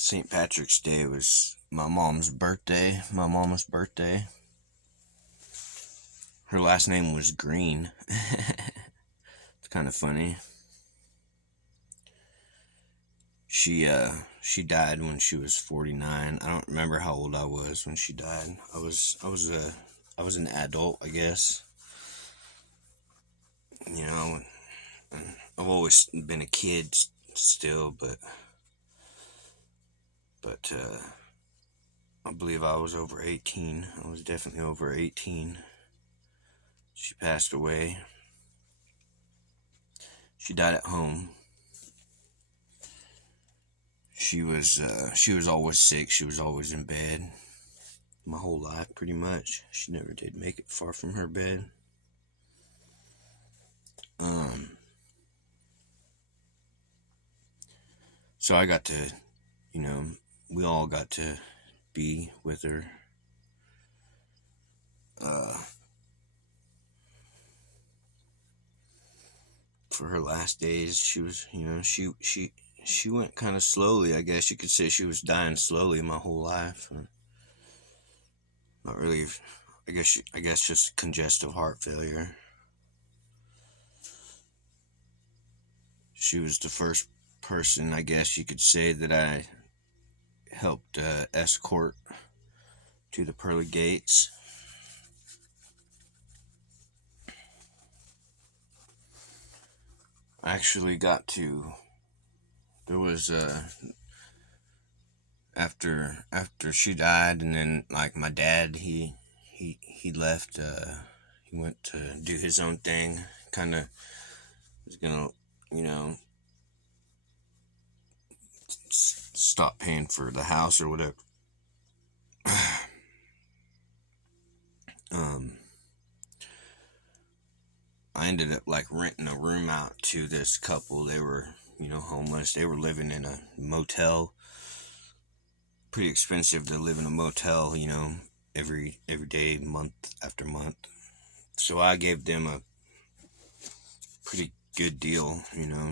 St. Patrick's Day was my mom's birthday, my mama's birthday. Her last name was Green. It's kind of funny. She died when she was 49. I don't remember how old I was when she died. I was an adult, I guess. You know, I've always been a kid still, but I believe I was over 18. I was definitely over 18. She passed away. She died at home. She was always sick. She was always in bed. My whole life, pretty much. She never did make it far from her bed. Um, so I got to, you know, we all got to be with her. Uh, for her last days, she was, she went kind of slowly. I guess you could say she was dying slowly my whole life. Not really. I guess just congestive heart failure. She was the first person, I guess you could say, that I helped escort to the pearly gates. I actually got to. There was after she died, and then like my dad, he left. He went to do his own thing. Kind of was gonna, you know, stop paying for the house or whatever. um, I ended up like renting a room out to this couple. They were, homeless. They were living in a motel. Pretty expensive to live in a motel, every day, month after month. So I gave them a pretty good deal,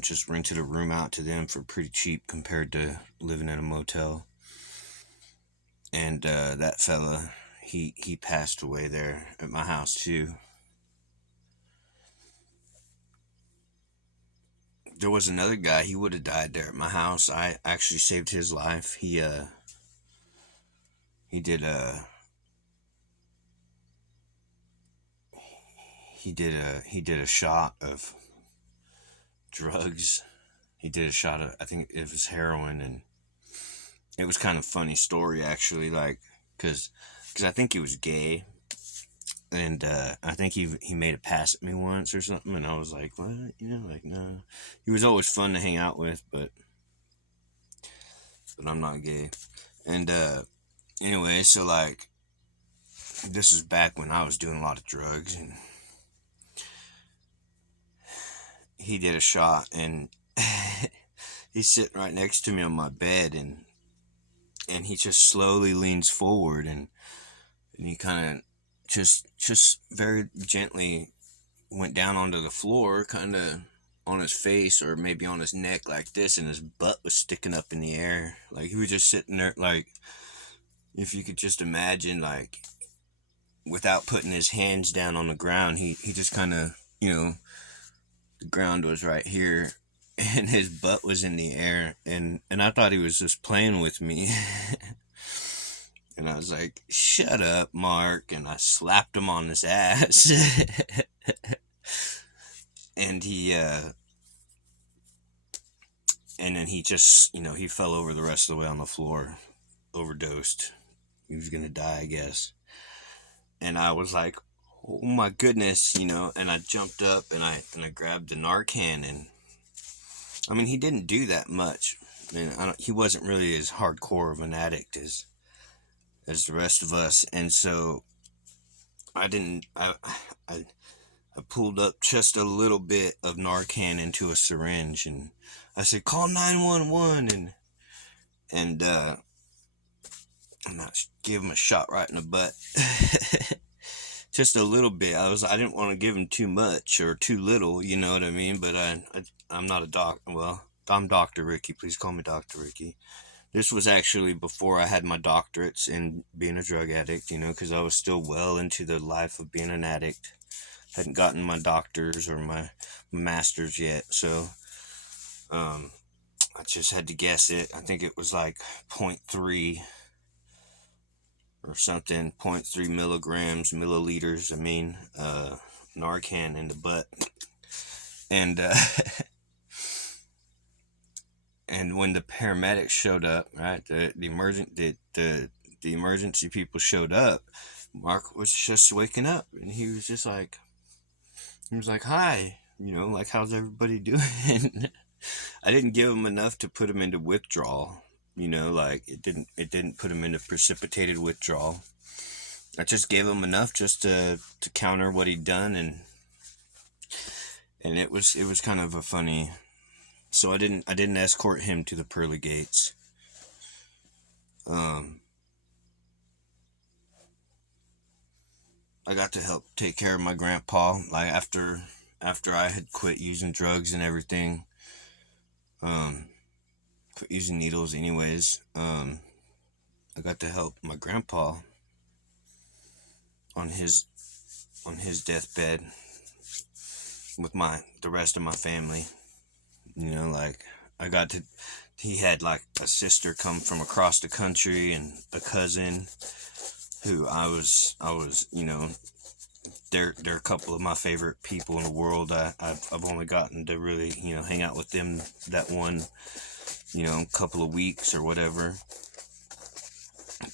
just rented a room out to them for pretty cheap compared to living in a motel. And that fella, he passed away there at my house too. There was another guy, he would have died there at my house. I actually saved his life. He did a he did a shot of drugs. He did a shot of, I think it was heroin, and it was kind of funny story actually, like, cause I think he was gay, and I think he made a pass at me once or something, and I was like, what, like, no. He was always fun to hang out with, but I'm not gay, and anyway, so like, this is back when I was doing a lot of drugs, and he did a shot, and he's sitting right next to me on my bed, and he just slowly leans forward, and he kind of just very gently went down onto the floor, kind of on his face or maybe on his neck like this, and his butt was sticking up in the air. Like he was just sitting there, like, if you could just imagine, like, without putting his hands down on the ground, he just kind of, the ground was right here, and his butt was in the air, and I thought he was just playing with me. And I was like, shut up, Mark. And I slapped him on his ass. And and then he just, he fell over the rest of the way on the floor, overdosed. He was going to die, I guess. And I was like, oh my goodness, and I jumped up and I grabbed the Narcan. And I mean, he didn't do that much. And he wasn't really as hardcore of an addict as the rest of us, and so I didn't. I pulled up just a little bit of Narcan into a syringe, and I said, "Call 911," and I gave him a shot right in the butt, just a little bit. I didn't want to give him too much or too little, you know what I mean? But I'm not a doc. Well, I'm Dr. Ricky. Please call me Dr. Ricky. This was actually before I had my doctorates in being a drug addict, because I was still well into the life of being an addict. Hadn't gotten my doctors or my masters yet, so um, I just had to guess it. I think it was like point 0.3 or something, zero point 0.3 milligrams, milliliters, Narcan in the butt. And and when the paramedics showed up, right, the emergency people showed up, Mark was just waking up, and he was like, "Hi, like how's everybody doing?" I didn't give him enough to put him into withdrawal. Like it didn't put him into precipitated withdrawal. I just gave him enough just to counter what he'd done, and it was kind of a funny. So I didn't escort him to the pearly gates. Um, I got to help take care of my grandpa. Like after I had quit using drugs and everything, um, quit using needles anyways. I got to help my grandpa on his deathbed with the rest of my family. Like I got to. He had like a sister come from across the country and a cousin who I was they're a couple of my favorite people in the world. I've only gotten to really hang out with them that one couple of weeks or whatever,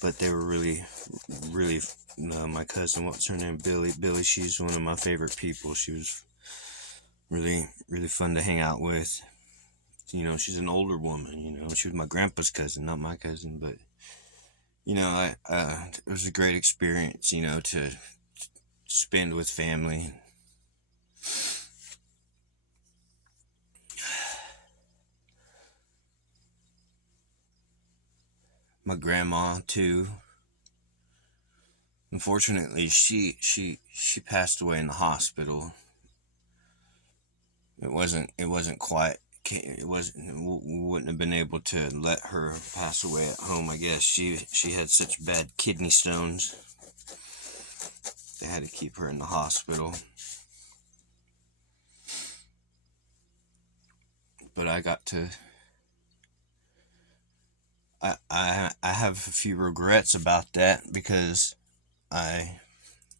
but they were really really my cousin, what's her name, Billy, she's one of my favorite people. She was really really fun to hang out with. She's an older woman. She was my grandpa's cousin, not my cousin, but it was a great experience to spend with family. My grandma too. Unfortunately, she passed away in the hospital. It wasn't quite. It wasn't. We wouldn't have been able to let her pass away at home. I guess she had such bad kidney stones. They had to keep her in the hospital. But I got to. I have a few regrets about that because I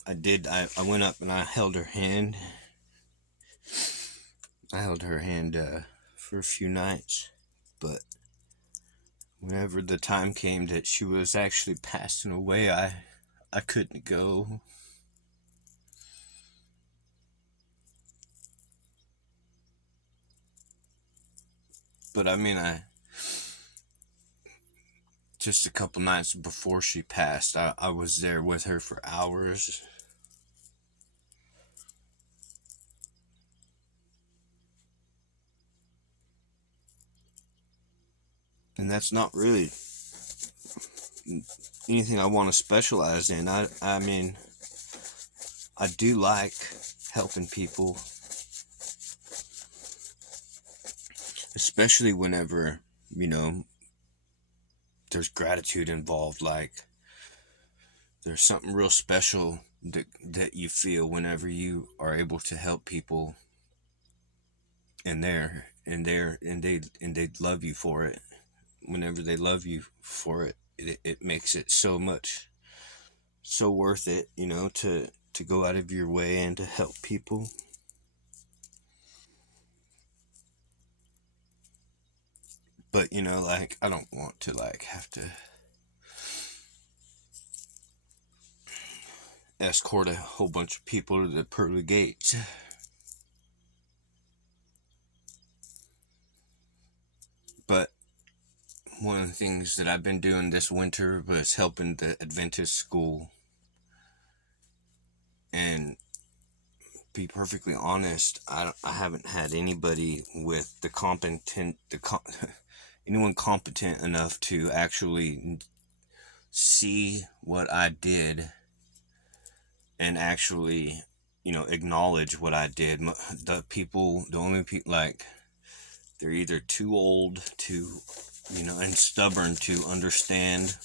I went up and I held her hand. I held her hand for a few nights, but whenever the time came that she was actually passing away, I couldn't go. But I mean, I just a couple nights before she passed, I was there with her for hours. And that's not really anything I want to specialize in. I mean, I do like helping people, especially whenever, there's gratitude involved. Like, there's something real special that you feel whenever you are able to help people and they love you for it. Whenever they love you for it, it makes it so much so worth it, to go out of your way and to help people. But like I don't want to like have to escort a whole bunch of people to the pearly gates. But one of the things that I've been doing this winter was helping the Adventist school. And be perfectly honest, I haven't had anybody with anyone competent enough to actually see what I did and actually acknowledge what I did. The only people, like, they're either too old to and stubborn to understand,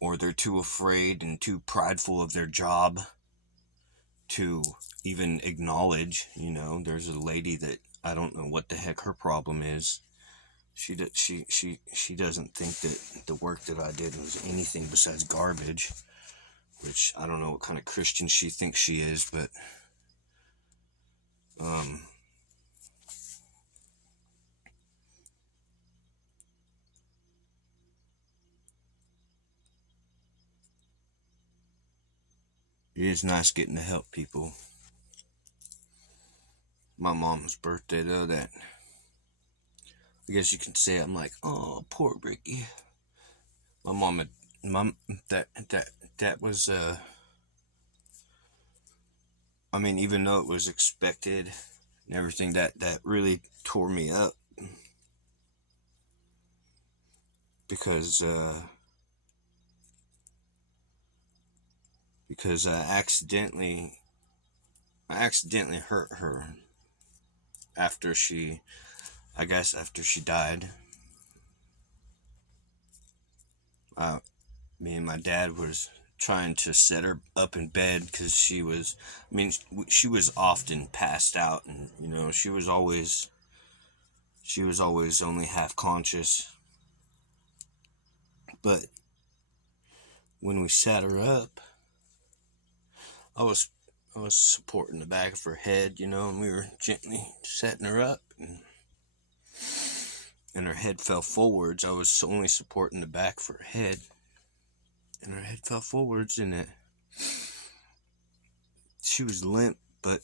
or they're too afraid and too prideful of their job to even acknowledge. There's a lady that I don't know what the heck her problem is. She doesn't think that the work that I did was anything besides garbage, which I don't know what kind of Christian she thinks she is, but um it is nice getting to help people. My mom's birthday though, that I guess you can say I'm like, oh, poor Ricky. My mom had, mom that was I mean, even though it was expected and everything, that really tore me up because I accidentally hurt her after she I guess after she died. uh, Me and my dad was trying to set her up in bed because she was often passed out, and she was always only half conscious. But when we sat her up, I was I was supporting the back of her head, and we were gently setting her up, and her head fell forwards. I was only supporting the back of her head, and her head fell forwards, and she was limp, but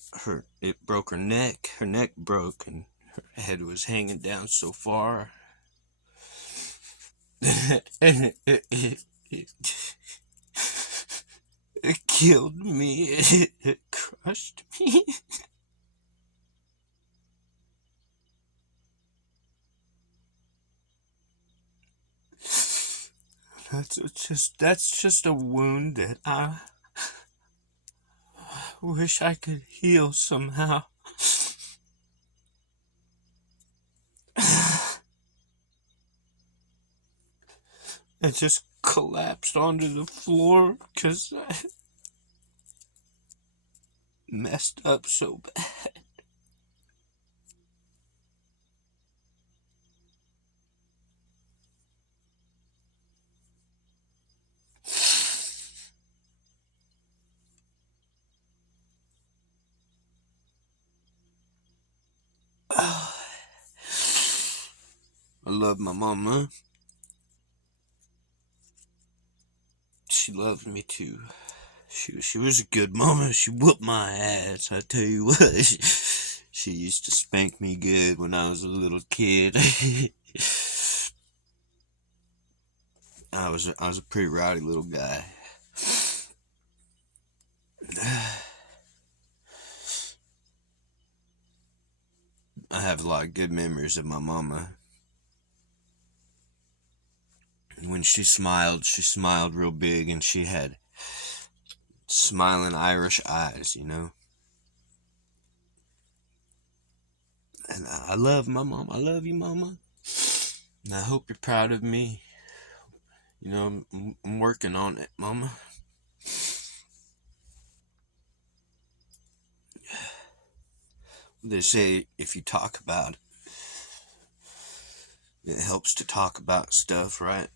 it broke her neck. Her neck broke, and her head was hanging down so far. And it killed me. It crushed me. That's just a wound that I wish I could heal somehow. I just collapsed onto the floor because I messed up so bad. I love my mama. She loved me too. She was a good mama. She whooped my ass. I tell you what, she used to spank me good when I was a little kid. I was a pretty rowdy little guy. I have a lot of good memories of my mama. When she smiled real big, and she had smiling Irish eyes. And I love my mom. I love you, mama. And I hope you're proud of me. I'm working on it, mama. They say if you talk about it, it helps to talk about stuff, right?